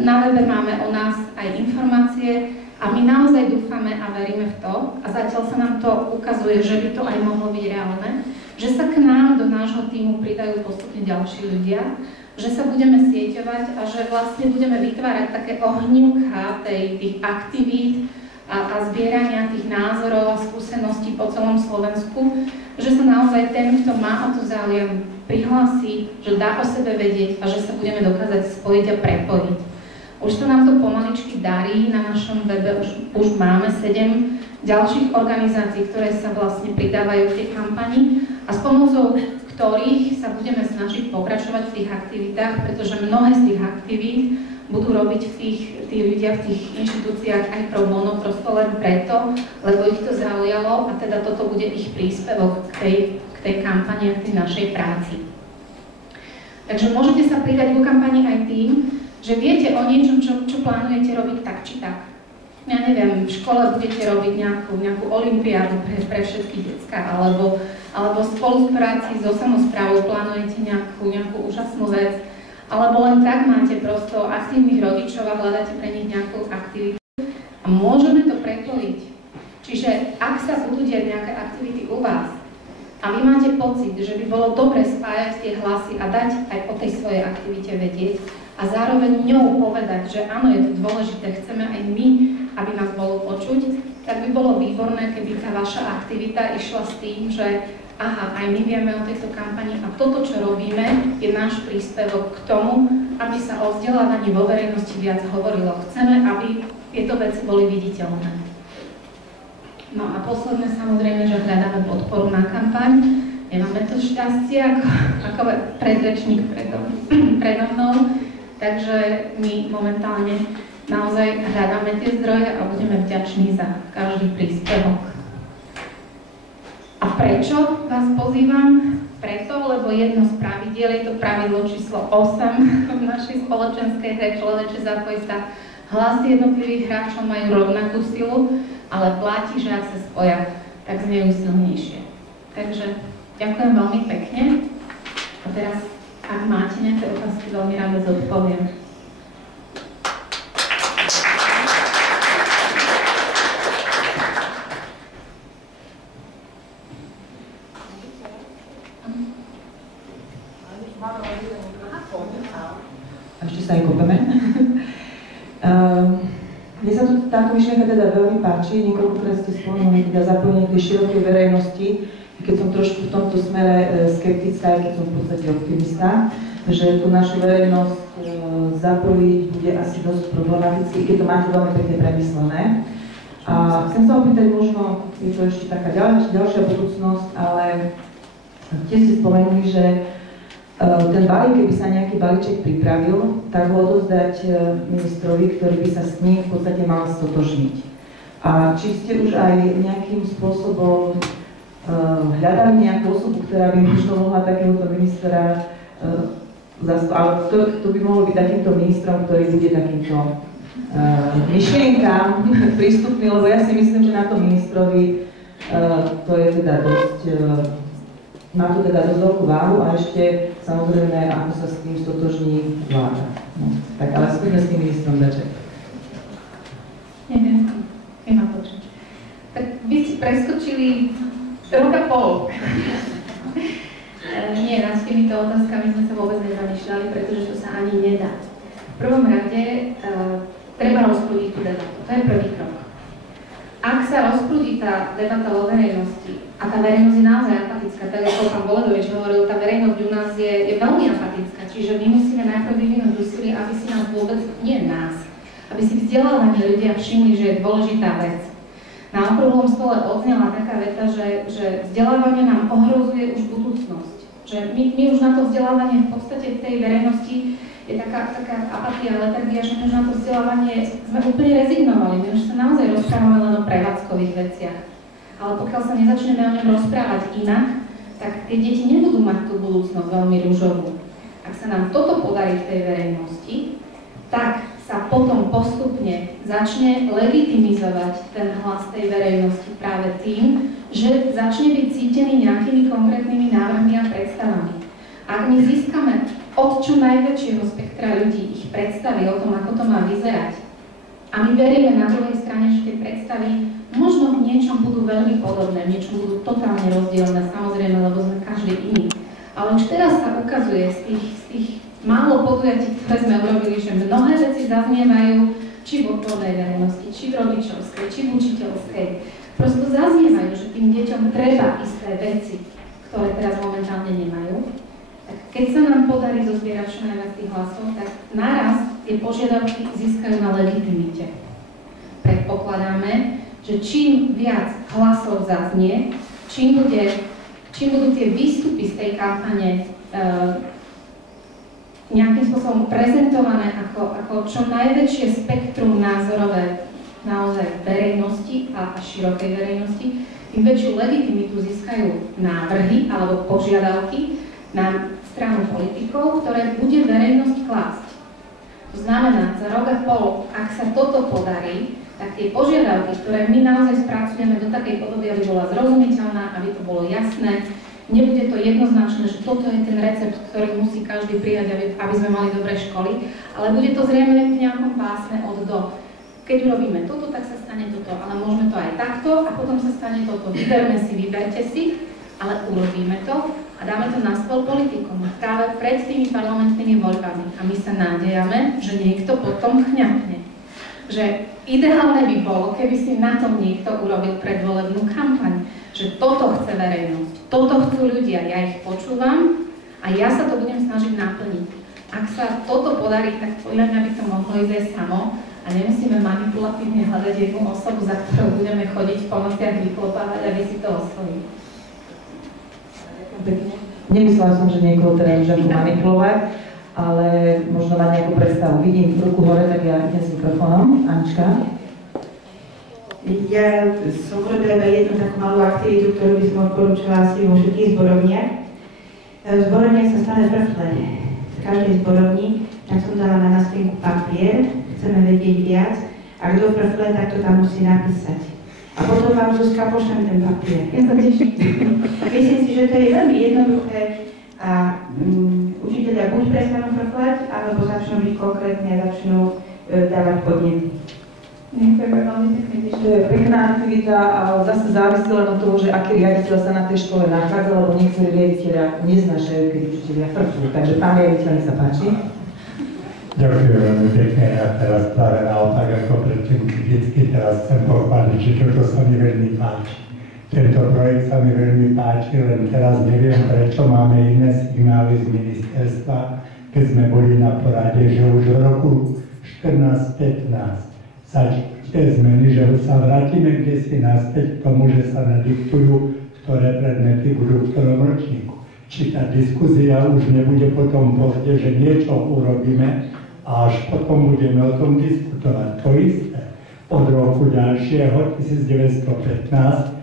Na webe máme o nás aj informácie a my naozaj dúfame a veríme v to, a zatiaľ sa nám to ukazuje, že by to aj mohlo byť reálne, že sa k nám do nášho tímu pridajú postupne ďalší ľudia, že sa budeme sieťovať a že vlastne budeme vytvárať také ohnívka tých aktivít, a zbierania tých názorov a skúseností po celom Slovensku, že sa naozaj ten, kto má o to záujem, prihlási, že dá o sebe vedieť a že sa budeme dokázať spojiť a prepojiť. Už sa nám to pomaličky darí, na našom webe už máme 7 ďalších organizácií, ktoré sa vlastne pridávajú v tej kampani a s pomocou ktorých sa budeme snažiť pokračovať v tých aktivitách, pretože mnohé z tých aktivít budú robiť tí ľudia v tých inštitúciách aj pro bono, prosto len preto, lebo ich to zaujalo a teda toto bude ich príspevok k tej kampani a k tej našej práci. Takže môžete sa pridať ku kampani aj tým, že viete o niečom, čo plánujete robiť tak či tak. Ja neviem, v škole budete robiť nejakú olympiádu pre všetky decká, alebo v spolupráci so samosprávou plánujete nejakú úžasnú vec, alebo len tak máte prosto aktívnych rodičov a hľadáte pre nich nejakú aktivitu a môžeme to prepojiť. Čiže ak sa budú diať nejaké aktivity u vás a vy máte pocit, že by bolo dobre spájať tie hlasy a dať aj o tej svojej aktivite vedieť a zároveň ňou povedať, že áno, je to dôležité, chceme aj my, aby nás bolo počuť, tak by bolo výborné, keby tá vaša aktivita išla s tým, že aha, aj my vieme o tejto kampani a toto, čo robíme, je náš príspevok k tomu, aby sa o vzdelávaní vo verejnosti viac hovorilo. Chceme, aby tieto veci boli viditeľné. No a posledné samozrejme, že hľadáme podporu na kampaň. Nemáme to šťastie ako predrečník predo mnou, takže my momentálne naozaj hľadáme tie zdroje a budeme vďační za každý príspevok. A prečo vás pozývam? Preto, lebo jedno z pravidiel, je to pravidlo číslo 8 v našej spoločenskej hre Človeče zapoj sa. Hlasy jednotlivých hráčov majú rovnakú silu, ale platí, že ak sa spoja, tak znejú silnejšie. Takže ďakujem veľmi pekne. A teraz, ak máte nejaké otázky, veľmi rada zodpoviem. A ešte sa aj kopeme. Mne sa tu táto myšlienka teda veľmi páči, niekoľkokrát ste spomenuli teda zapojenie tej širokej verejnosti, keď som trošku v tomto smere skeptická, aj keď som v podstate optimista, že tú našu verejnosť zapojiť bude asi dosť problematicky, keď to máte veľmi pekne premyslené. A chcem sa opýtať, možno je to ešte taká ďalšia budúcnosť, ale tiež ste spomenuli, že ten balík, keby sa nejaký balíček pripravil, tak ho odozdať ministrovi, ktorý by sa s ním v podstate mal stotožniť. A či ste už aj nejakým spôsobom hľadali nejakú osobu, ktorá by možno mohla takéhoto ministra ale kto by mohol byť takýmto ministrom, ktorý bude takýmto myšlienkám prístupný, lebo ja si myslím, že na tom ministrovi to je teda dosť má to teda dosť veľkú váhu a ešte samozrejme, ako sa s tým stotožní vláda. No, tak ale skúsme s tým ministrom začať. Neviem ma počuť. Tak vy ste preskočili rok a pol. Nie, nad týmito otázkami sme sa vôbec nezamýšľali, pretože to sa ani nedá. V prvom rade treba rozprúdiť tú debatu. To je prvý krok. Ak sa rozprúdi tá debata o verejnosti, a tá verejnosť je naozaj apatická, tak ako pán Boledovič hovoril, tá verejnosť u nás je veľmi apatická, čiže my musíme najprv vyvinúť úsilie, aby si nás vôbec, nie nás, aby si vzdelávaní ľudia všimli, že je dôležitá vec. Na okrúhlom stole odznela taká veta, že vzdelávanie nám ohrozuje už budúcnosť. Že my už na to vzdelávanie v podstate v tej verejnosti je taká apatia, letargia, že my už na to vzdelávanie sme úplne rezignovali. My už sa naozaj rozprávame len o prevádzkových veciach. Ale pokiaľ sa nezačneme o ňom rozprávať inak, tak tie deti nebudú mať tú budúcnosť veľmi ružovú. Ak sa nám toto podarí v tej verejnosti, tak sa potom postupne začne legitimizovať ten hlas tej verejnosti práve tým, že začne byť cítený nejakými konkrétnymi návrhmi a predstavami. Ak my získame od čo najväčšieho spektra ľudí ich predstavy o tom, ako to má vyzerať, a my veríme na druhej strane, že tie predstavy možno v niečom budú veľmi podobné, v niečom budú totálne rozdielne, samozrejme, lebo sme každý iný. Ale už teraz sa ukazuje z tých málo podujatí, ktoré sme urobili, že mnohé veci zaznievajú či v odbornej verejnosti, či v rodičovskej, či v učiteľskej. Prosto zaznievajú, že tým deťom treba isté veci, ktoré teraz momentálne nemajú. Tak keď sa nám podarí zozbierať čo najviac tých hlasov, tak naraz tie požiadavky získajú na legitimite. Predpokladáme, že čím viac hlasov zaznie, čím budú tie výstupy z tej kampane nejakým spôsobom prezentované ako čo najväčšie spektrum názorové naozaj verejnosti a širokej verejnosti, tým väčšiu legitimitu získajú návrhy alebo požiadavky na stranu politikov, ktoré bude verejnosť klásť. To znamená, za rok a pol, ak sa toto podarí, tak tie požiadavky, ktoré my naozaj spracujeme do takej podoby, aby bola zrozumiteľná, aby to bolo jasné, nebude to jednoznačné, že toto je ten recept, ktorý musí každý prijať, aby sme mali dobré školy, ale bude to zrejme v nejakom pásme od do. Keď urobíme toto, tak sa stane toto, ale môžeme to aj takto a potom sa stane toto. Vyberte si, ale urobíme to a dáme to na stôl politikom práve pred tými parlamentnými voľbami. A my sa nádejame, že niekto potom chňapne. Že ideálne by bolo, keby si na tom niekto urobil predvolebnú kampaň. že toto chce verejnosť, toto chcú ľudia, ja ich počúvam a ja sa to budem snažiť naplniť. Ak sa toto podarí, tak podľa mňa by to mohlo ísť aj samo a nemusíme manipulatívne hľadať jednu osobu, za ktorou budeme chodiť po nociach vyklopávať, aby si to osvojili. Nemyslela som, že niekoho teda už ako manipulovať, ale možno mať nejakú predstavu. Vidím ruku hore, tak ja idem s mikrofónom. Anička? Ja som urobila jednu takú malú aktivitu, ktorú by som odporúčala asi vo všetkých zborovniach. V zborovniach sa stále vrfle. V každej zborovni, tak som dala na stenku papier, chceme vedieť viac, a kto vrfle, tak to tam musí napísať. A potom vám Zuzka pošlem ten papier. Ja sa teším. Myslím si, že to je veľmi jednoduché a učiteľia buď prestanú vrflať, alebo začnú byť konkrétne a začnú dávať podnety. Ďakujem veľmi pekne. To je pekná aktivita a zase závisí len od toho, že aký riaditeľ sa na tej škole nachádza, lebo niektorí riaditeľia neznášajú, keď učiteľia frflú. Takže pán riaditeľ, nech sa páči. Ďakujem veľmi pekne. Ja teraz práve naopak ako predtým kriticky teraz chcem pochváliť, že toto sa mi veľmi páči. Tento projekt sa mi veľmi páči, len teraz neviem, prečo máme iné signály z ministerstva, keď sme boli na porade, že už v roku 14-15 začali tie zmeny, že sa vrátime kdesi naspäť k tomu, že sa nadiktujú, ktoré predmety budú v ktorom ročníku. Či tá diskusia už nebude potom povede, že niečo urobíme a až potom budeme o tom diskutovať. To isté. Od roku ďalšieho, 1915,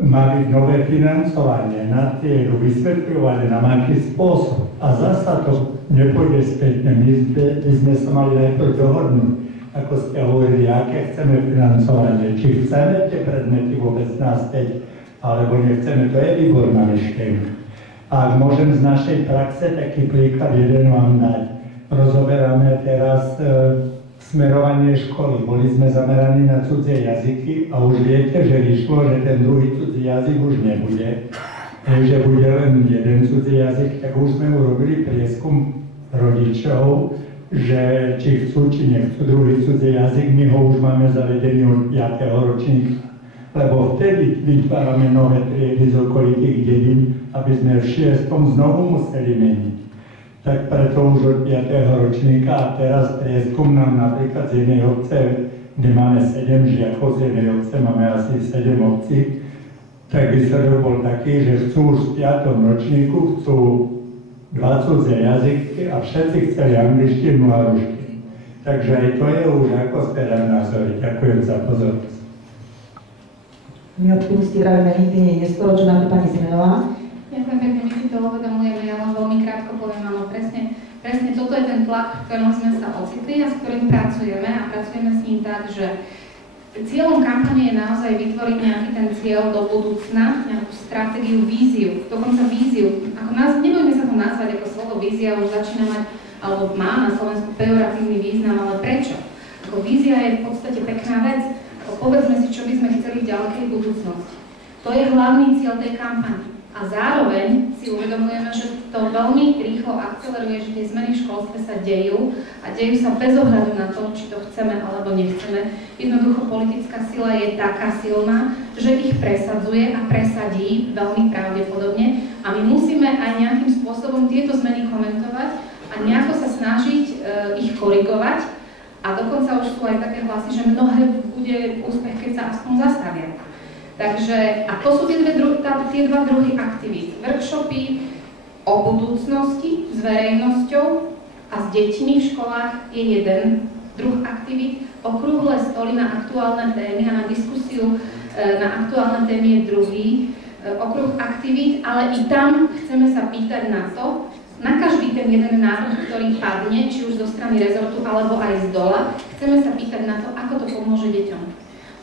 má byť nové financovanie. Na triedu vysvetľujú, ale na aký spôsob. A zasa to nepôjde spätne. My sme sa mali najprv dohodnúť, ako ste hovorili, aké chceme financovanie. Či chceme tie predmety vôbec naspäť, alebo nechceme. To je výborná myšlienka. A môžem z našej praxe taký príklad jeden vám dať. Rozoberáme teraz smerovanie školy. Boli sme zameraní na cudzie jazyky a už viete, že vyšlo, že ten druhý cudzí jazyk už nebude. Že bude len jeden cudzí jazyk, tak už sme urobili prieskum rodičov, že či chcú, či nechcú druhý cudzí jazyk. My ho už máme zavedený od 5. ročníka. Lebo vtedy vytvárame nové triedy z okolitých dedín, aby sme v 6. znovu museli meniť. Tak preto už od 5. ročníka a teraz prieskum nám napríklad z jednej obce, kde máme 7 žiakov, z jednej obce máme asi 7 obcí, tak výsledok bol taký, že chcú už v 5. ročníku, chcú 2 cudzie jazyky a všetci chceli angličtinu a ruštinu. Takže aj to je už ako späť názory. Ďakujem za pozornosť. My optimisti vravíme nikdy nie je neskoro, čo nám to pani Zimenová. Ďakujem pekne, my si to uvedomujeme, ja len veľmi krátko poviem, áno, presne toto je ten tlak, v ktorom sme sa ocitli a s ktorým pracujeme a pracujeme s ním tak, že cieľom kampane je naozaj vytvoriť nejaký ten cieľ do budúcna, nejakú stratégiu, víziu, dokonca víziu. Nebudeme sa to nazvať ako slovo vízia, už začína mať, alebo má na Slovensku pejoratívny význam, ale prečo? Ako vízia je v podstate pekná vec. Povedzme si, čo by sme chceli v ďalekej budúcnosti. To je hlavný cieľ tej kampane. A zároveň si uvedomujeme, že to veľmi rýchlo akceleruje, že tie zmeny v školstve sa dejú a dejú sa bez ohľadu na to, či to chceme alebo nechceme. Jednoducho politická sila je taká silná, že ich presadzuje a presadí veľmi pravdepodobne a my musíme aj nejakým spôsobom tieto zmeny komentovať a nejako sa snažiť ich korigovať. A dokonca už sú aj také hlasy, že mnohé bude úspech, keď sa aspoň zastavia. Takže, a to sú tie dva druhy aktivít. Workshopy o budúcnosti s verejnosťou a s deťmi v školách je jeden druh aktivít. Okrúhle stoly na aktuálne témy a na diskusiu na aktuálne témy je druhý okruh aktivít, ale i tam chceme sa pýtať na to, na každý ten jeden návrh, ktorý padne, či už zo strany rezortu alebo aj z dola, chceme sa pýtať na to, ako to pomôže deťom.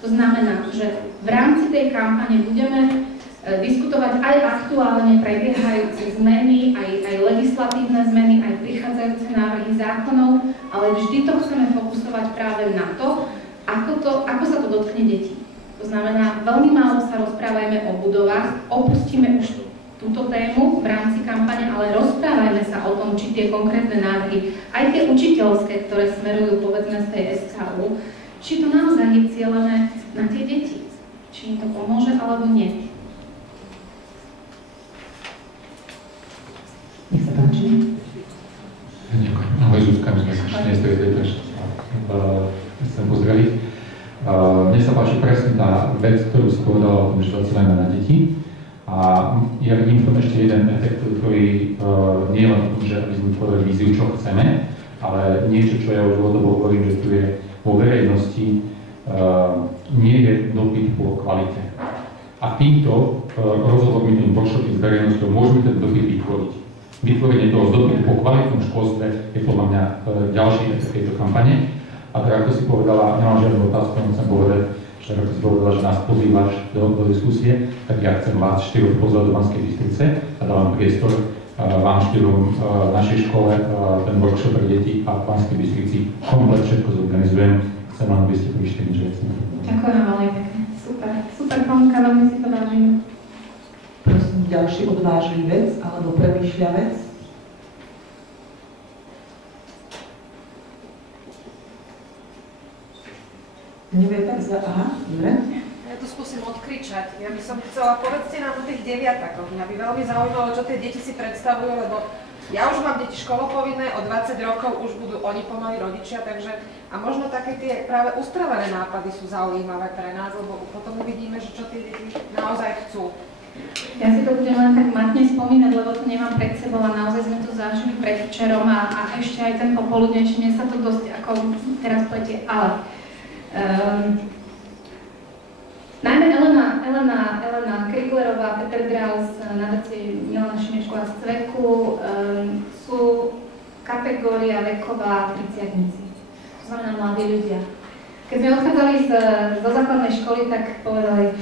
To znamená, že v rámci tej kampane budeme diskutovať aj aktuálne prebiehajúce zmeny, aj legislatívne zmeny, aj prichádzajúce návrhy zákonov, ale vždy to chceme fokusovať práve na to, ako sa to dotkne detí. To znamená, veľmi málo sa rozprávajme o budovách, opustíme už túto tému v rámci kampane, ale rozprávajme sa o tom, či tie konkrétne návrhy, aj tie učiteľské, ktoré smerujú povedzme z tej SKU, či to naozaj je cielené na tie deti, či im to pomôže alebo nie. páči. Ďakujem. Ahoj Zuzka, my sme sa ešte nestretli, takže chcem pozdraviť. Mne sa páči presne tá vec, ktorú si povedala o tom, že zacielime na deti. A ja vidím v tom ešte jeden efekt, ktorý nie je len v tom, že aby sme povedali víziu, čo chceme, ale niečo, čo ja už dlhodobo hovorím, že tu je vo verejnosti nie je dopyt po kvalite. A týmto rozhovormi, tým workshopy s verejnosťou môžeme ten dopyt vytvoriť. Vytvorenie toho dopytu po kvalitnom školstve je podľa mňa ďalší efekt tejto kampane. A teda ako si povedala, nemám žiadnu otázku, len chcem povedať, že ako si povedala, že nás pozývaš do diskusie, tak ja chcem vás štyroch pozvať do Banskej Bystrice a dávam priestor vám štyrom našej škole ten workshop pre deti a v Banskej Bystrici komplet všetko zorganizujem. Chcem vám, aby ste prišli nič veci. Ďakujem veľmi pekne. Super ponuka, veľmi si to vážim. Prosím, ďalší odvážlivec alebo premýšľavec. Nevie tak aha, dobre. Ja to skúsim odkričať. Ja by som chcela, povedzte nám o tých deviatakoch. Mňa by veľmi zaujímalo, čo tie deti si predstavujú, lebo ja už mám deti školopovinné, o 20 rokov už budú oni pomaly rodičia, takže a možno také tie práve ustravené nápady sú zaujímavé pre nás, lebo potom uvidíme, že čo tie deti naozaj chcú. Ja si to budem len tak matne spomínať, lebo to nemám pred sebou a naozaj sme to zažili predvčerom a ešte aj ten popoludnejší, mne sa to dosť ako teraz pletie, ale najmä Elena Kriklerová, Peter Drál z nadácie Milana Šimečku a z Cveku sú kategória veková 30-tníci, to znamená mladí ľudia. Keď sme odchádzali zo základnej školy, tak povedali,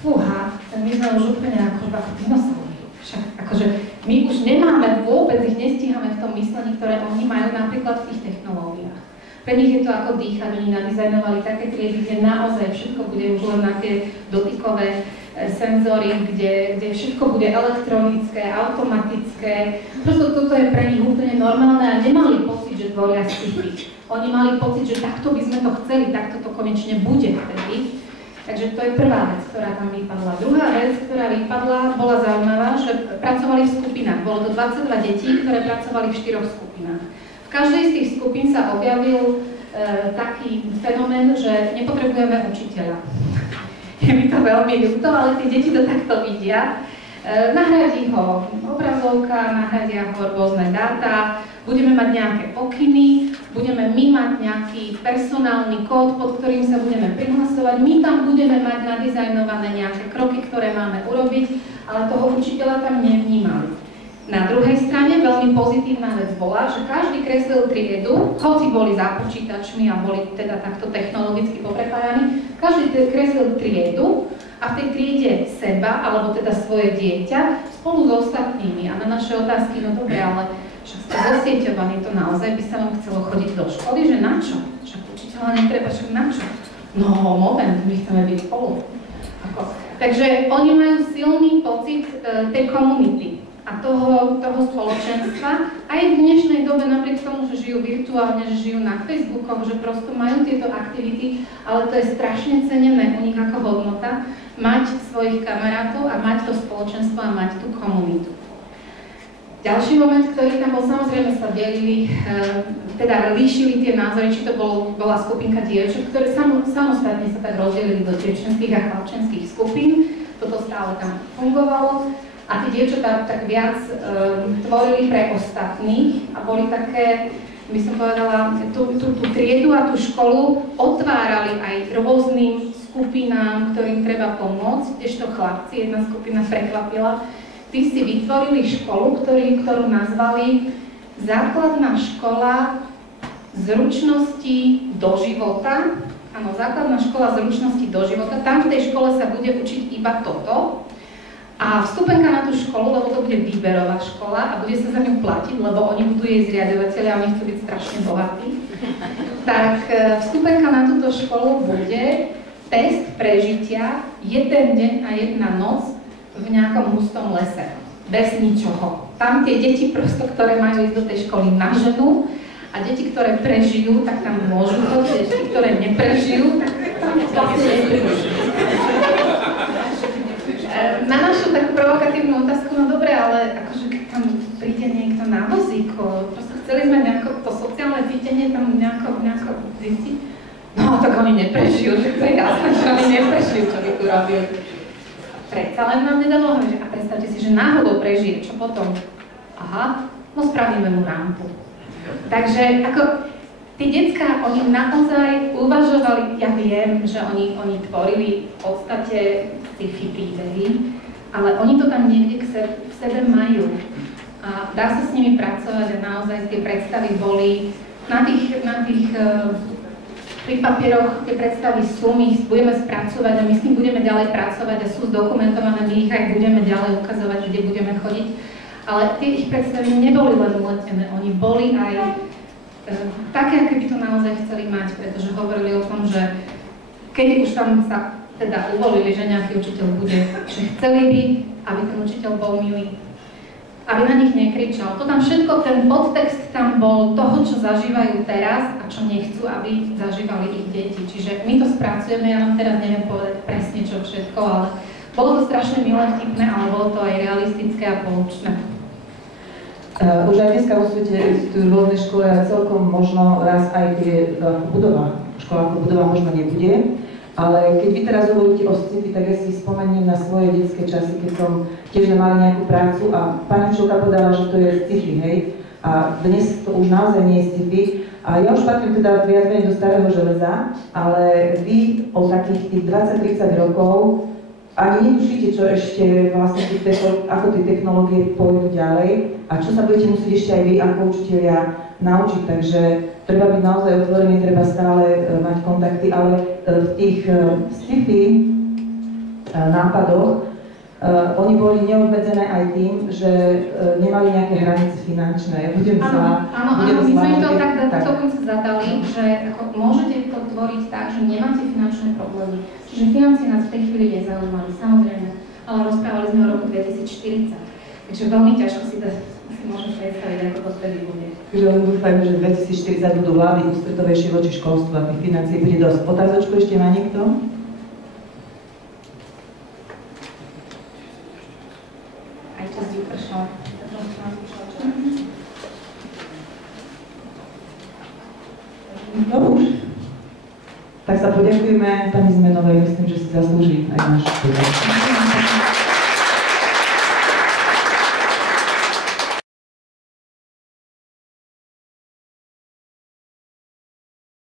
fúha, my sme už úplne ako dinosauri. Však akože my už nemáme vôbec, ich nestíhame v tom myslení, ktoré oni majú napríklad v tých technológiách. Pre nich je to ako dýchať, oni nadizajnovali také triedy, kde naozaj všetko bude už len na tie dotykové senzory, kde všetko bude elektronické, automatické. Prosto toto je pre nich úplne normálne a nemali pocit, že tvoria sci-fi. Oni mali pocit, že takto by sme to chceli, takto to konečne bude vtedy. Takže to je prvá vec, ktorá tam vypadla. Druhá vec, ktorá vypadla, bola zaujímavá, že pracovali v skupinách. Bolo to 22 detí, ktoré pracovali v 4 skupinách. V každej z tých skupín sa objavil taký fenomén, že nepotrebujeme učiteľa. Je mi to veľmi ľúto, ale tie deti to takto vidia. Nahradí ho obrazovka, nahradia ho rôzne dáta, budeme mať nejaké pokyny, budeme my mať nejaký personálny kód, pod ktorým sa budeme prihlasovať, my tam budeme mať nadizajnované nejaké kroky, ktoré máme urobiť, ale toho učiteľa tam nevnímali. Na druhej strane veľmi pozitívna vec bola, že každý kreslil triedu, hoci boli za počítačmi a boli teda takto technologicky poprepájani, každý kreslil triedu a v tej triede seba, alebo teda svoje dieťa, spolu s ostatnými. A na naše otázky, no dobre, ale však ste zosieťovaní, to naozaj by sa vám chcelo chodiť do školy, že na čo? Však učiteľa netreba, však na čo? No moment, my chceme byť spolu. Takže oni majú silný pocit tej komunity a toho spoločenstva. Aj v dnešnej dobe, napriek tomu, že žijú virtuálne, že žijú na Facebookoch, že prosto majú tieto aktivity, ale to je strašne cenené u nich ako hodnota, mať svojich kamarátov a mať to spoločenstvo a mať tú komunitu. Ďalší moment, ktorý tam bol, samozrejme sa delili, teda líšili tie názory, či to bola skupinka dievčat, ktoré samostatne sa tak rozdelili do dievčenských a chlapčenských skupín. Toto stále tam fungovalo. A tie dievčatá tak viac tvorili pre ostatných a boli také, by som povedala, tú triedu a tú školu otvárali aj rôznym skupinám, ktorým treba pomôcť. Kdežto chlapci, jedna skupina prekvapila, tí si vytvorili školu, ktorú nazvali Základná škola zručností do života. Áno, Základná škola zručností do života. Tam v tej škole sa bude učiť iba toto. A vstupenka na tú školu, lebo to bude výberová škola a bude sa za ňu platiť, lebo oni budú jej zriadovateľi a oni chcú byť strašne bohatí, tak vstupenka na túto školu bude test prežitia jeden deň a jedna noc v nejakom hustom lese. Bez ničoho. Tam tie deti prosto, ktoré majú ísť do tej školy na ženu a deti, ktoré prežijú, tak tam môžu chodiť, deti, ktoré neprežijú, tak tam vlastne neprežijú. Na našu takú provokatívnu otázku, no dobre, ale akože keď tam príde niekto na vozíku, proste chceli sme nejako to sociálne cítenie tam nejako zistiť. No, tak oni neprežijú, že to je jasné, že oni neprežijú, čo by tu robili. Predsa len nám nedalo hovoriť, a predstavte si, že náhodou prežije, čo potom? Aha, no spravíme mu rampu. Takže ako tí decká, oni naozaj uvažovali, ja viem, že oni tvorili v podstate sci-fi príbehy, ale oni to tam niekde v sebe majú. A dá sa s nimi pracovať a naozaj tie predstavy boli na tých pri papieroch tie predstavy sú, my ich budeme spracovať a my s tým budeme ďalej pracovať a sú zdokumentované, my ich aj budeme ďalej ukazovať, kde budeme chodiť. Ale tie ich predstavy neboli len uletené, oni boli aj také, aké by to naozaj chceli mať, pretože hovorili o tom, že keď už tam sa teda uvolili, že nejaký učiteľ bude, že chceli by, aby ten učiteľ bol milý, aby na nich nekričal. To tam všetko, ten podtext tam bol toho, čo zažívajú teraz a čo nechcú, aby zažívali ich deti. Čiže my to spracujeme, ja vám teraz neviem povedať presne čo všetko, ale bolo to strašne milé, vtipné, ale bolo to aj realistické a poučné. Už aj dneska vo svete existujú rôzne školy a celkom možno raz aj tie budova. Škola ako budova možno nebude. Ale keď vy teraz hovoríte o sci-fi, tak ja si spomeniem na svoje detské časy, keď som tiež mala nejakú prácu a pani učiteľka povedala, že to je sci-fi, hej. A dnes to už naozaj nie je sci-fi. A ja už patrím teda viac menej do starého železa, ale vy o takých tých 20-30 rokov ani netušíte, čo ešte vlastne ako tie technológie pôjdu ďalej a čo sa budete musieť ešte aj vy ako učitelia naučiť. Takže treba byť naozaj otvorený, treba stále mať kontakty, ale v tých sci-fi nápadoch oni boli neobmedzené aj tým, že nemali nejaké hranice finančné. Áno, my sme to tak dokonca zadali, že ako môžete to tvoriť tak, že nemáte finančné problémy. Čiže financie nás v tej chvíli nezaujímali, samozrejme, ale rozprávali sme o roku 2040. Takže veľmi ťažko si môžem predstaviť, ako to vtedy bude. Takže len dúfajme, že 2040 budú vlády ústretovejšie voči školstvu a tých financií bude dosť. Otázočku ešte má niekto? Aj čas vypršal. No už. Tak sa poďakujeme pani Zmenovej, myslím, že si zaslúži aj náš.